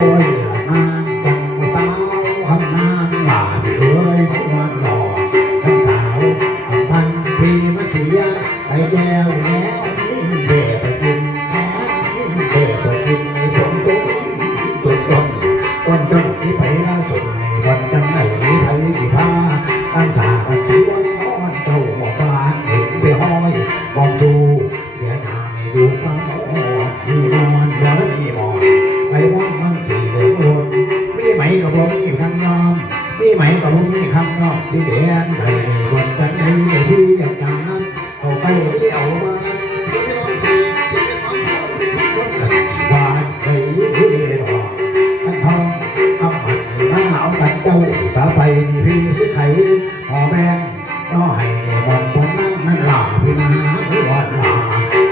โอ้ยนางจังสาวทำนางหลาพี่เอ้ยควรหล่อทั้งสาวพันพีมาเสียไอ้แก้วแง่เด็กไปกินแง่เด็กไปกินในฝนตุ้งจนคนจนที่ไปล่าสุดวันจังไหนไปที่พาตั้งสาชวนนอนเจ้าหมู่บ้านเห็นไปห้อยมองดูเสียงานอยู่บ้านมีนอนบ่แล้วมีมอนไอ้วันมันสี่โลนมีไหมกับบ่มีคำยอมมีไหมกับบ่มีคำยอมสิเดียนได้ในวันจันทร์ในพี่อยากจำเอาไปเลี้ยวมาสิลองสิกันสิบาทไปที่ดอกขันทองทำมันมาเอากันเจ้าสาไปนี่พี่สิไข่หอแบงน้อให้มองวันนั้นลาพี่นาวันลา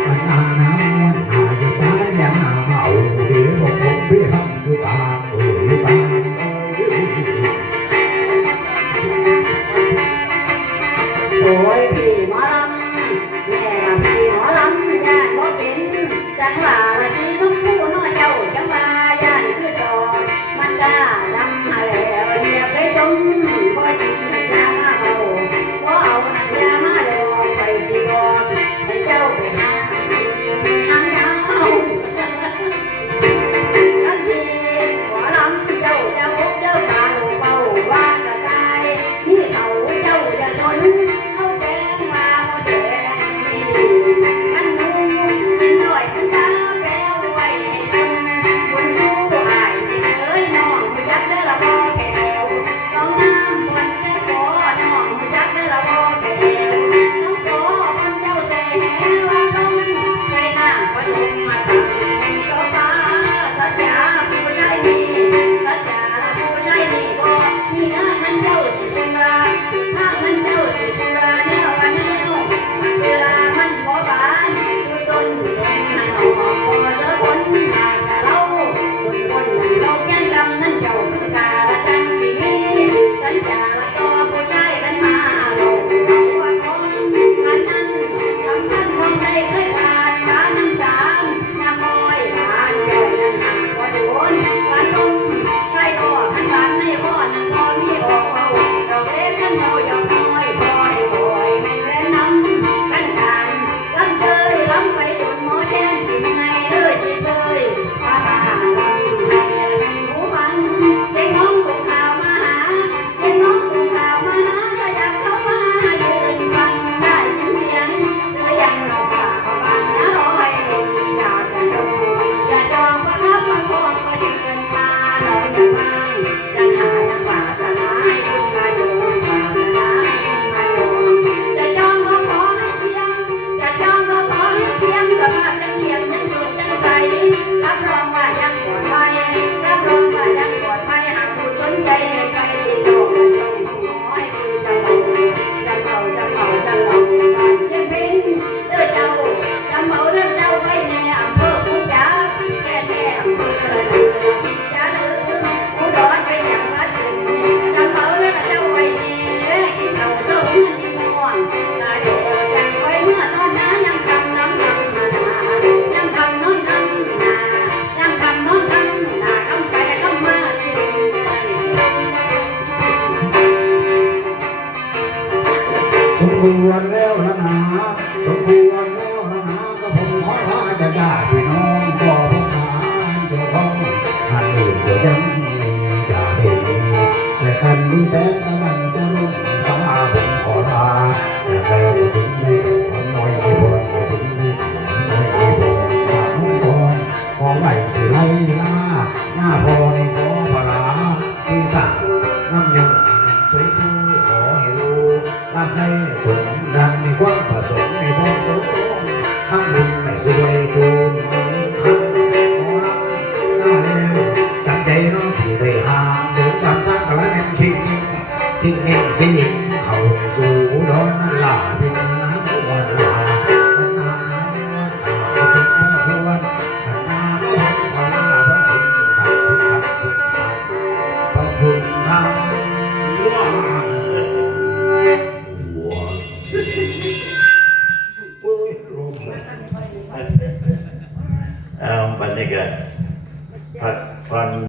วันนาน้ำวันนาอยู่บ้านเนี่ยมาเมาเดี๋ยวผมพี่ทำอยู่ตามอยู่ตามโอ้ยพี่หมอลำแม่พี่หมอลำญาติบ่เป็นจังหวะที่ชมพู่น้อยเจ้าจังหวะญาติคือดอกมันกล้าดำหาแล้วเรียบไปจมบ่จริงยามาเอาบ่เอาหนังยามาเดี๋ยวไปสิบอกให้เจ้าไปหาหางยาวทันทีหมอลำเจ้าจะพบเจ้าตาเบาว่ากระจายมีเขาเจ้าจะทนเขาแกงมาบ่แดงขันนุ่มกินหน่อยขันตาแป้วไว้ให้ทันบนสู้อายเอ้ยน้องหูจักได้ละบ่แก้วน้องน้ำบนแช่บ่น้องหูจักได้ละบ่แก้วน้องโตบนเจ้าใจแหว่าลงใส่น้ำปฐมมาตั้งก็ฟ้าสัจจาผู้ใจดีสัจจาผู้ใจดีบ่มีหน้ามันเจ้าสิเป็นราถ้ามันเจ้าสิเป็นราแนววันแนวเวลามันบ่บานอยู่ต้นแดงนั่งเอาออกพอเจอคนมากะเล่าคนเราแก่งกำนั่นเจ้าคือกาละจังสิมีสัญญาละต่อผู้ใจนั้นมาเราเขาว่าคนอันนั้นสำคัญของใดเคยผ่านบ้านน้ำตาลน้ำอ้อยบ้านเจ้านั้นห่างกว่าโดนบ้านลมใช่พ่อขันบ้านในพ่อนั่งนอนมีออกเบาดอกเล็กขันเบาหยอกน้อยบ่อยบ่อยไม่เล่นน้ำกันการลำเตยลำไปจนหมอแจ้งที่ไงเลยที่เคยพามาลำให้หูฟังเจ้าน้องส่งข่าวมาหาเจ้าน้องส่งข่าวมาหาขยับเข้ามายืนฟังได้ยินเสียงก็ยังรอข่าวฟังนะรอให้ลงอย่าสะดุ้งอย่าจองประคับประคองก็ดีเกินมาเราอย่ามั่งยังหายังหวาดจะร้ายคุณมาโยนมาจะร้ายคุณมาโยนจะจองก็ขอให้เพียงจะจองก็ขอให้เพียงสภาพจะเทียมยังสุดจังใจรับรองว่ายังปลอดภัยรับรองว่ายังปลอดภัยหากคุณสนใจไปติดต่อกันจงน้อยคือจะเมาจะเมาจะเมาจะเมาเช่นเป็นเด้อเจ้าจะเมาเด้อเจ้าไว้ในอำเภอผู้จ๋าแค่อำเภอจ๋าผู้ดอนเป็นอย่างวัดจะเมาเด้อเจ้าไว้ในกินเหล้าเจ้าเมื่อที่ม่วงตาเดียวยังไว้เมื่อตอนนั้นยังคำน้ำนายังคำน้องคำนายังคำน้องคำนาคำไปคำมาที่สมควรแล้วละนาสมควรแล้วละนาก็ผมขอลาจะได้พี่น้องก็พิการเกี่ยวข้องหันอื่นก็ยังมีจะเห็นแต่กันดูแสงตะวันจะรุ่ง